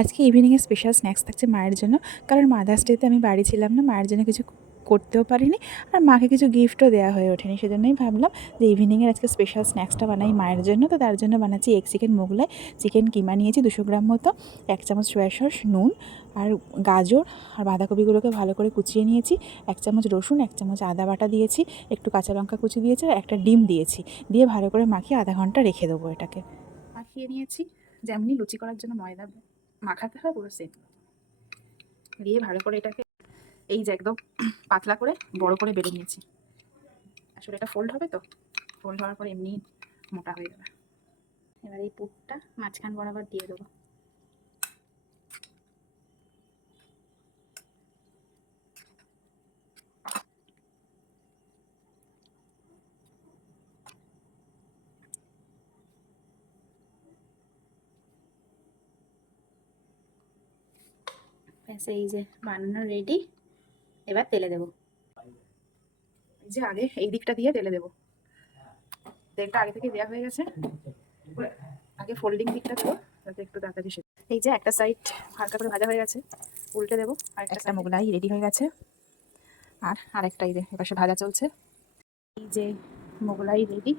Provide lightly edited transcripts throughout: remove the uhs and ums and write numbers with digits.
আজকে ইভিনিংয়ে special snacks থাকছে মায়ের জন্য, কারণ মাদার্স ডেতে আমি বাড়ি ছিলাম না, মায়ের জন্য কিছু করতেও পারিনি, আর মাকে কিছু গিফটও দেওয়া হয়ে ওঠেনি। সেজন্যই ভাবলাম যে ইভিনিংয়ের আজকে স্পেশাল স্ন্যাক্সটা বানাই মায়ের জন্য। তো তার জন্য বানাচ্ছি এগ চিকেন মোগলাই। চিকেন কিমা নিয়েছি 200 গ্রাম মতো, 1 চামচ সয়া সস, নুন আর গাজর আর বাঁধাকপিগুলোকে ভালো করে কুচিয়ে নিয়েছি, 1 চামচ রসুন, 1 চামচ আদা বাটা দিয়েছি, একটু কাঁচা লঙ্কা কুচি দিয়েছি আর একটা ডিম দিয়েছি। দিয়ে ভালো করে মাখিয়ে আধা ঘন্টা রেখে দেবো এটাকে। মাখিয়ে নিয়েছি, যেমনি লুচি করার জন্য ময়দা মাখাতে হয় পুরো সেম। দিয়ে ভালো করে এটাকে এই যে একদম পাতলা করে বড় করে বেলে নিয়েছি। আসলে এটা ফোল্ড হবে, তো ফোল্ড হওয়ার পর এমনি মোটা হয়ে যাবে। এবার এই পুরটা মাঝখান বরাবর দিয়ে দেবো। ব্যাস, এই যে বানানো রেডি। এবার তেলে দেবো। এই যে আগে এই দিকটা দিয়ে তেলে দেবো। তেলটা আগে থেকে দেওয়া হয়ে গেছে, আগে ফোল্ডিং দিকটা দেবো যাতে একটু তাড়াতাড়ি সেদ্ধ। এই যে একটা সাইড হালকা করে ভাজা হয়ে গেছে, উল্টে দেবো। আর একটা মোগলাই রেডি হয়ে গেছে, আর আরেকটা এই যে এপাশে ভাজা চলছে। এই যে মোগলাই রেডি।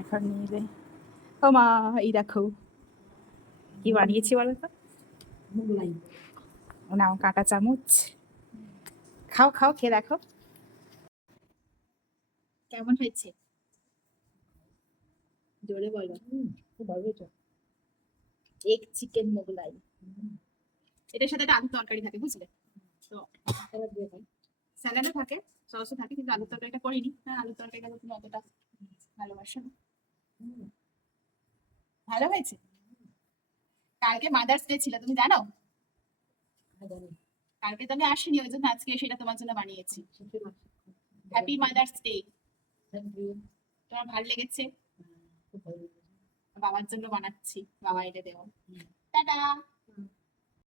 এখন নিয়ে যে ও মা, এই দেখো কি বানিয়েছি বলো তো। মোগলাই নাও, কাঁটা চামচ, খাও খাও, খেয়ে দেখো কেমন হয়েছে, জোরে বলো। খুব ভালো হয়েছে। Egg chicken Mughlai. এটার সাথে একটা আলুর তরকারি থাকে, বুঝলে তো। স্যালাডও থাকে, সসও থাকে, কিন্তু আলুর তরকারিটা করিনি। হ্যাঁ, আলুর তরকারিটা তুমি অতটা ভালোবাসো না। ভালো হয়েছে। কালকে মাদার্স ডে ছিল, তুমি জানো? কালকে তো আমি আসিনি, ওই জন্য আজকে সেটা তোমার জন্য বানিয়েছি। Happy mother's day. তোমার ভালো লেগেছে? বাবার জন্য বানাচ্ছি, বাবা এটা দেও। টাটা।